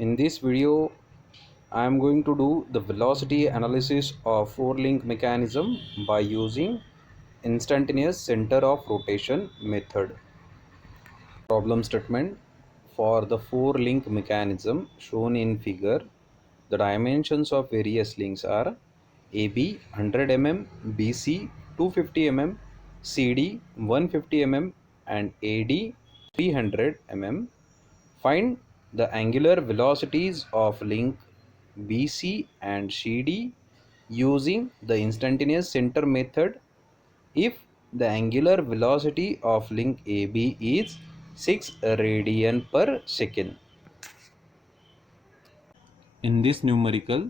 In this video, I am going to do the velocity analysis of four-link mechanism by using instantaneous center of rotation method. Problem statement: for the four-link mechanism shown in figure, the dimensions of various links are AB 100 mm, BC 250 mm, CD 150 mm and AD 300 mm. Find the angular velocities of link BC and CD using the instantaneous center method if the angular velocity of link AB is 6 radian per second. In this numerical,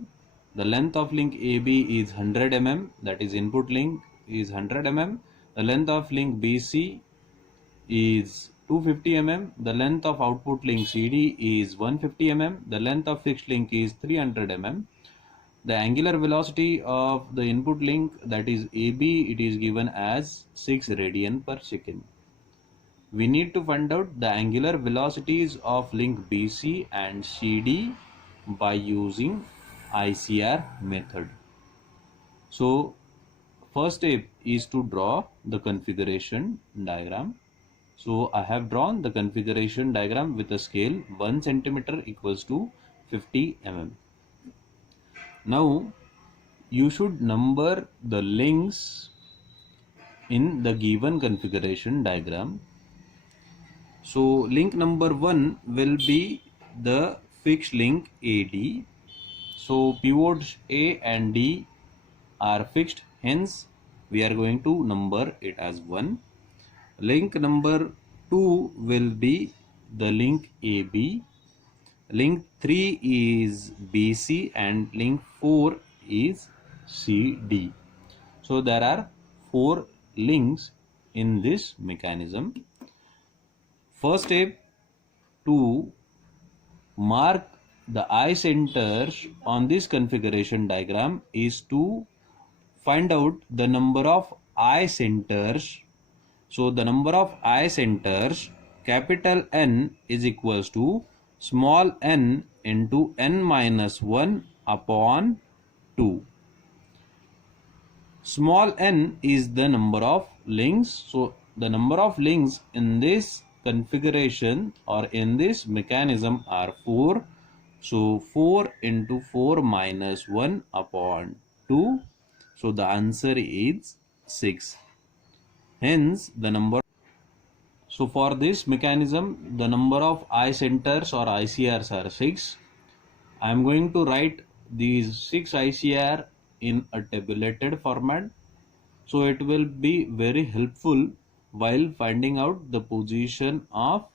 the length of link AB is 100 mm, that is input link is 100 mm. The length of link BC is 250 mm. The length of output link CD is 150 mm. The length of fixed link is 300 mm. The angular velocity of the input link, that is AB, it is given as 6 radian per second. We need to find out the angular velocities of link BC and CD by using ICR method. So first step is to draw the configuration diagram. So I have drawn the configuration diagram with a scale 1 centimeter equals to 50 mm. Now you should number the links in the given configuration diagram. So link number 1 will be the fixed link AD. So pivots A and D are fixed, hence we are going to number it as 1. Link number 2 will be the link AB. Link 3 is BC and link 4 is CD. So there are 4 links in this mechanism. First step to mark the eye centers on this configuration diagram is to find out the number of eye centers. So the number of eye centers, capital N is equals to small n into n minus 1 upon 2. Small n is the number of links. So the number of links in this configuration or in this mechanism are 4. So 4 into 4 minus 1 upon 2. So the answer is 6. Hence the number. So for this mechanism, the number of eye centers or ICRs are 6. I am going to write these 6 ICR in a tabulated format. So it will be very helpful while finding out the position of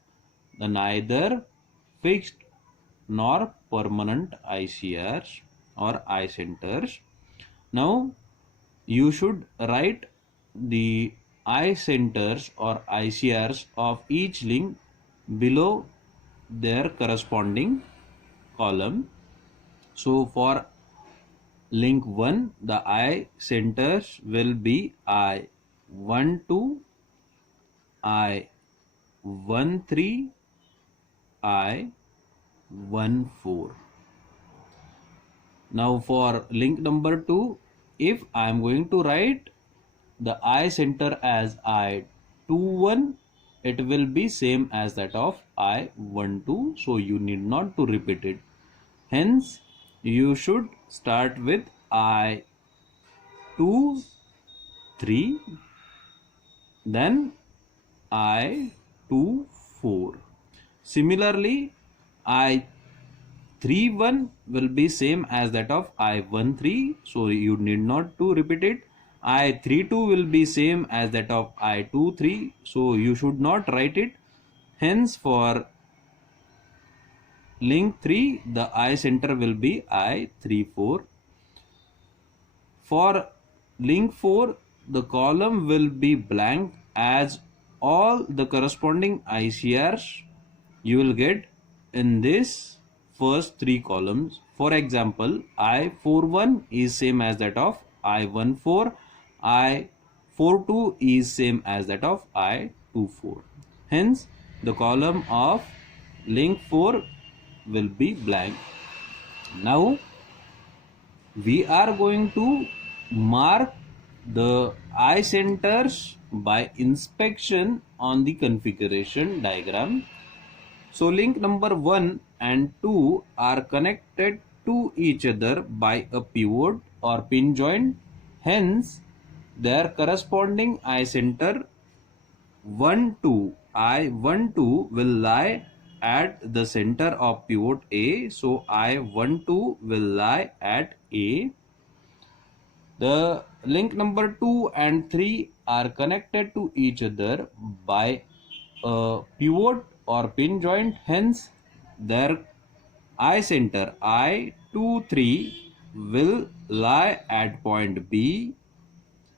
the neither fixed nor permanent ICRs or eye centers. Now you should write the eye centers or ICRs of each link below their corresponding column. So for link 1, the eye centers will be I12, I13, I14. Now for link number 2, if I am going to write the eye center as I21, it will be same as that of I12, so you need not to repeat it. Hence you should start with I23, then I24. Similarly, I31 will be same as that of I13, so you need not to repeat it. I32 will be same as that of I23, so you should not write it. Hence for link 3, the eye center will be I34. For link 4, the column will be blank, as all the corresponding ICRs you will get in this first 3 columns. For example, I41 is same as that of I14, I42 is same as that of I24. Hence the column of link 4 will be blank. Now we are going to mark the eye centers by inspection on the configuration diagram. So link number 1 and 2 are connected to each other by a pivot or pin joint. Hence, their corresponding eye center 1, 2, I1, 2 will lie at the center of pivot A. So I1, 2 will lie at A. The link number 2 and 3 are connected to each other by a pivot or pin joint. Hence, their eye center I2, 3 will lie at point B.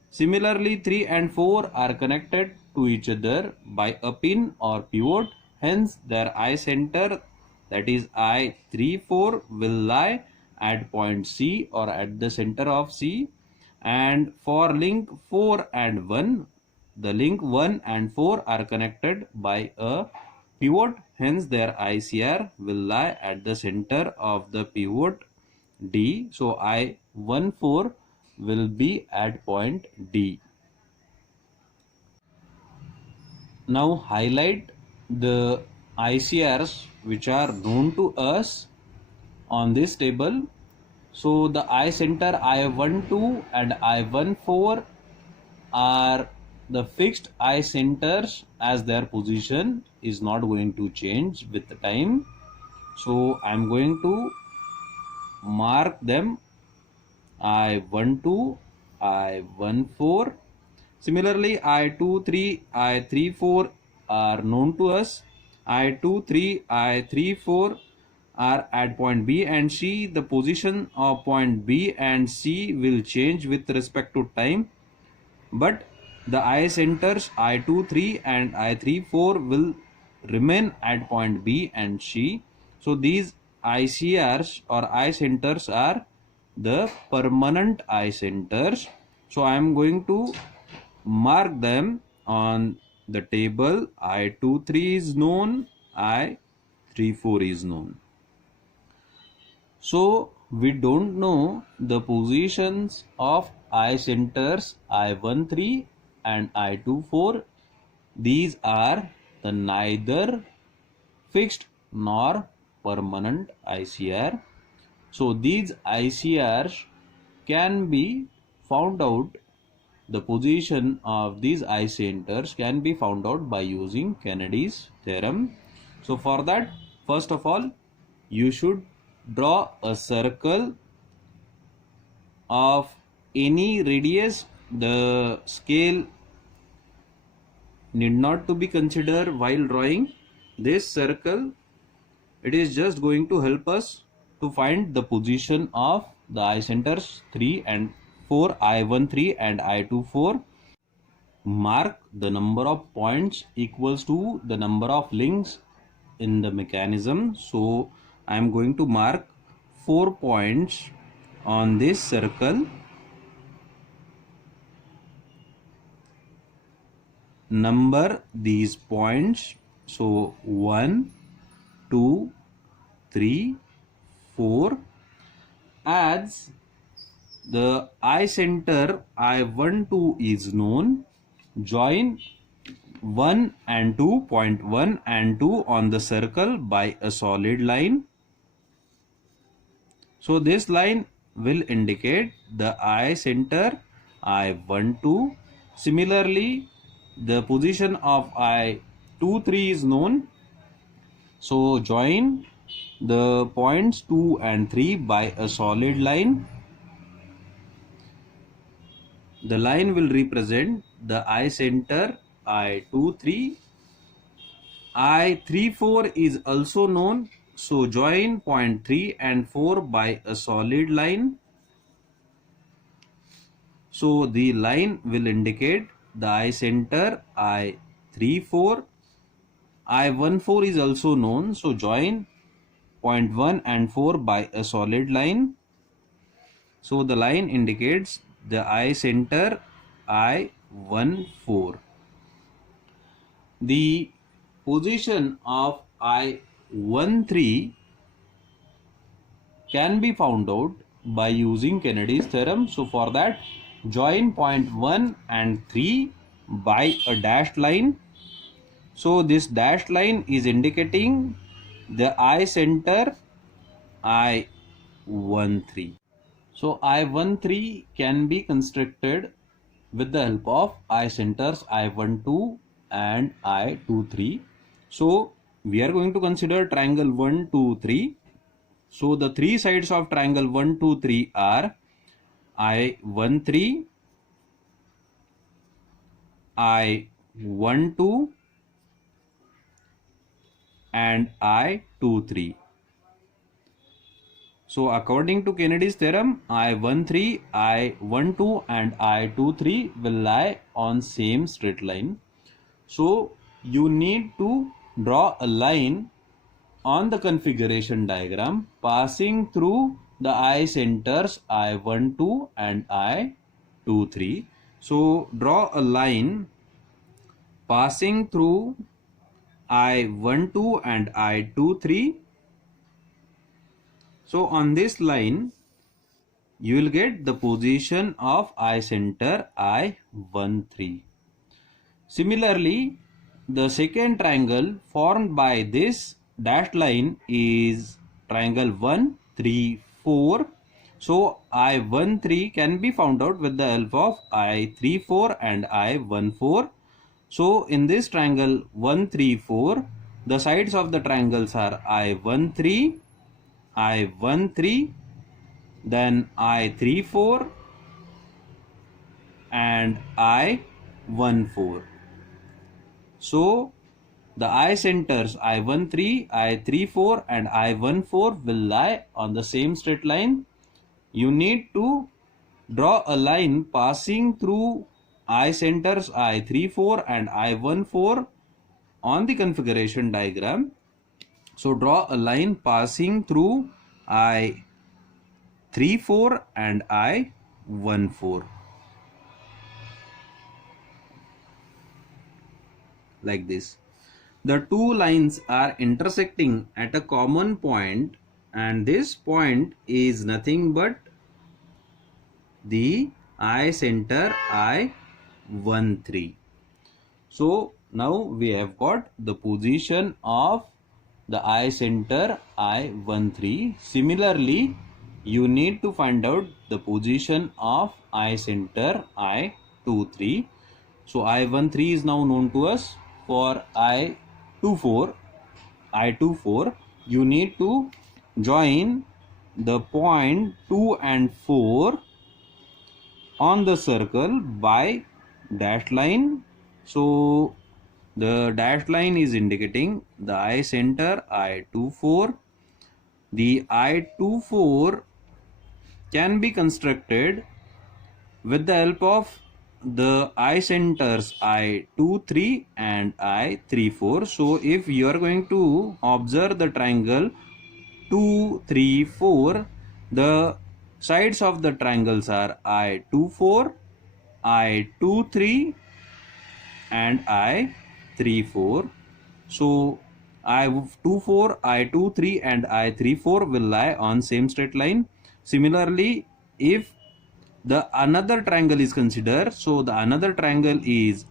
Similarly, 3 and 4 are connected to each other by a pin or pivot. Hence, their eye center, that is I3, 4 will lie at point C or at the center of C. And for link 4 and 1, the link 1 and 4 are connected by a pivot. Hence, their ICR will lie at the center of the pivot D. So, I1, 4 will be at point D. Now highlight the ICRs which are known to us on this table. So the eye center I12 and I14 are the fixed eye centers, as their position is not going to change with the time. So I am going to mark them I12, I14. Similarly, I23, I34 are known to us. I23, I34 are at point B and C. The position of point B and C will change with respect to time, but the eye centers I23 and I34 will remain at point B and C. So these ICRs or eye centers are the permanent eye centers. So I am going to mark them on the table. I23 is known, I34 is known. So we don't know the positions of eye centers I13 and I24. These are the neither fixed nor permanent ICR. So these ICRs can be found out. The position of these eye centers can be found out by using Kennedy's theorem. So for that, first of all, you should draw a circle of any radius. The scale need not to be considered while drawing this circle. It is just going to help us to find the position of the eye centers 3 and 4, I13 and I24. Mark the number of points equals to the number of links in the mechanism. So I am going to mark 4 points on this circle. Number these points. So 1, 2, 3, 4. As the eye center I12 is known, join 1 and 2, point 1 and 2 on the circle by a solid line. So this line will indicate the eye center I12. Similarly, the position of I23 is known. So join the points 2 and 3 by a solid line. The line will represent the eye center I23. I34 is also known. So join point 3 and 4 by a solid line. So the line will indicate the eye center I34. I14 is also known. So join point 1 and 4 by a solid line. So the line indicates the eye center I14. The position of I13 can be found out by using Kennedy's theorem. So for that, join point 1 and 3 by a dashed line. So this dashed line is indicating the eye center I13. So I13 can be constructed with the help of eye centers I12 and I23. So we are going to consider triangle 1, 2, 3. So the three sides of triangle 1, 2, 3 are I13, I12 and I23. So according to Kennedy's theorem, I13, I12 and I23 will lie on same straight line. So you need to draw a line on the configuration diagram passing through the eye centers I12 and I23. So draw a line passing through I12 and I23. So on this line you will get the position of eye center I13. Similarly, the second triangle formed by this dashed line is triangle 1, 3, 4. So I13 can be found out with the help of I34 and I14. So in this triangle 1, 3, 4, the sides of the triangles are I13, I13, then I34 and I14. So the eye centers I13, I34 and I14 will lie on the same straight line. You need to draw a line passing through eye centers I34 and I14 on the configuration diagram. So draw a line passing through I34 and I14 like this. The two lines are intersecting at a common point, and this point is nothing but the eye center I13. So now we have got the position of the eye center I13. Similarly, you need to find out the position of eye center I23. So I13 is now known to us. For I24, you need to join the point 2 and 4 on the circle by dashed line. So the dashed line is indicating the eye center I24. The I24 can be constructed with the help of the eye centers I23 and I34. So if you are going to observe the triangle 2, 3, 4, the sides of the triangles are I24, I23 and I34. So I24, I23 and I34 will lie on same straight line. Similarly, if the another triangle is considered, so the another triangle is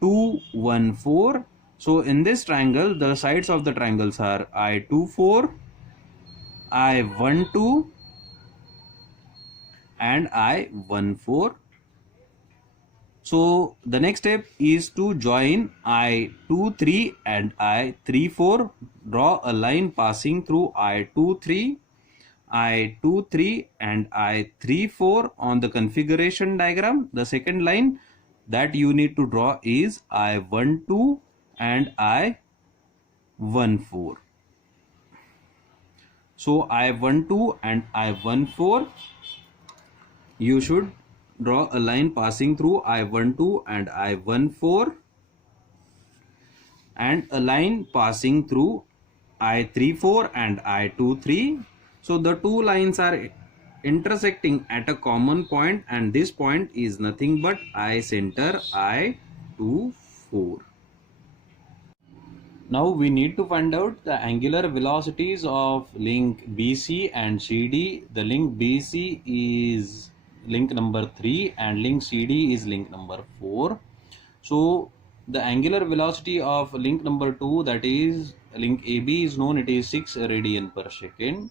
2, 1, 4. So in this triangle, the sides of the triangles are I24, I12 and I14. So the next step is to join I23 and I34. Draw a line passing through I23 and I34 on the configuration diagram. The second line that you need to draw is I12 and I14. So I12 and I14, you should draw a line passing through I12 and I14 and a line passing through I34 and I23. So the two lines are intersecting at a common point, and this point is nothing but eye center I24. Now we need to find out the angular velocities of link BC and CD. The link BC is link number 3 and link CD is link number 4. So the angular velocity of link number 2, that is link AB, is known, it is 6 radian per second.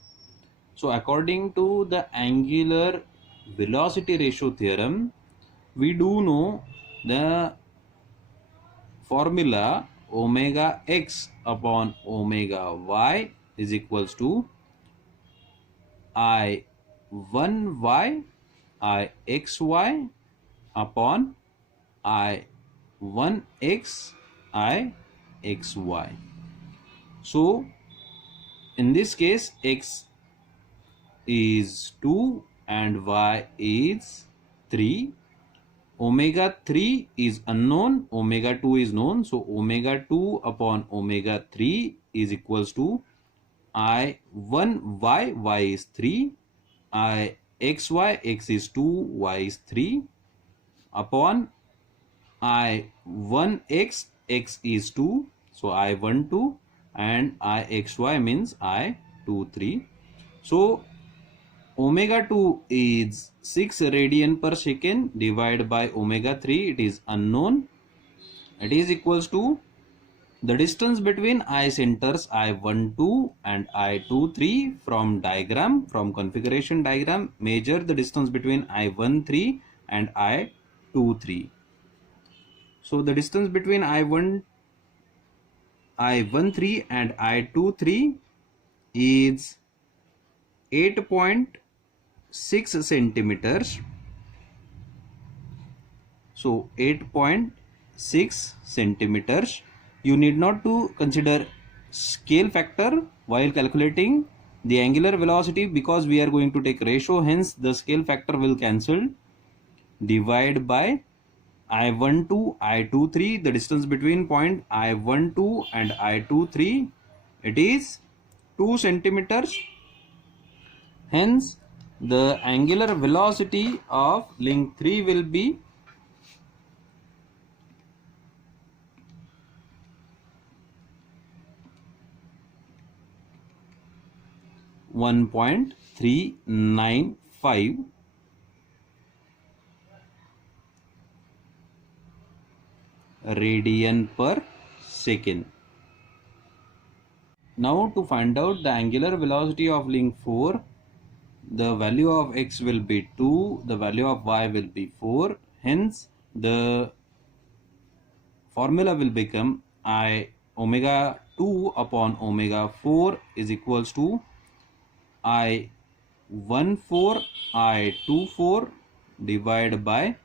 So according to the angular velocity ratio theorem, we do know the formula omega x upon omega y is equals to I1y Ixy upon I1x Ixy. So in this case, x is 2 and y is 3. Omega 3 is unknown, omega 2 is known. So omega 2 upon omega 3 is equals to I1y, y is 3, Ixy, x is 2, y is 3, upon I1x, x is 2, so I12, and Ixy means I23. So omega 2 is 6 radian per second divided by omega 3, it is unknown. It is equals to the distance between eye centers I12 and I23 from diagram, from configuration diagram. Measure the distance between I13 and I23. So the distance between I13 and I23 is 8.6 centimeters. So 8.6 centimeters. You need not to consider scale factor while calculating the angular velocity, because we are going to take ratio, hence the scale factor will cancel. Divide by I12, I23, the distance between point I12 and I23, it is 2 centimeters. Hence the angular velocity of link 3 will be 1.395 radian per second. Now to find out the angular velocity of link 4, the value of x will be 2, the value of y will be 4. Hence the formula will become I omega 2 upon omega 4 is equals to I14 I24 divided by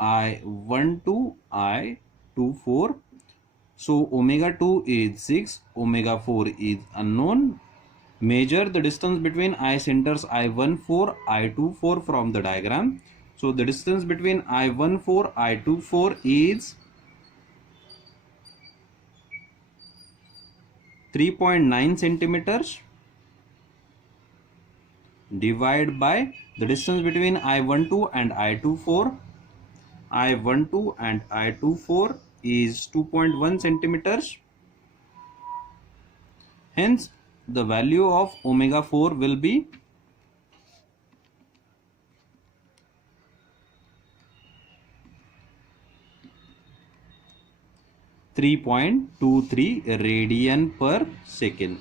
I12 I24. So omega 2 is 6, omega 4 is unknown. Measure the distance between eye centers I14 I24 from the diagram. So the distance between I14 I24 is 3.9 centimeters. Divide by the distance between I12 and I24. I12 and I24 is 2.1 centimeters. Hence the value of omega 4 will be 3.23 radian per second.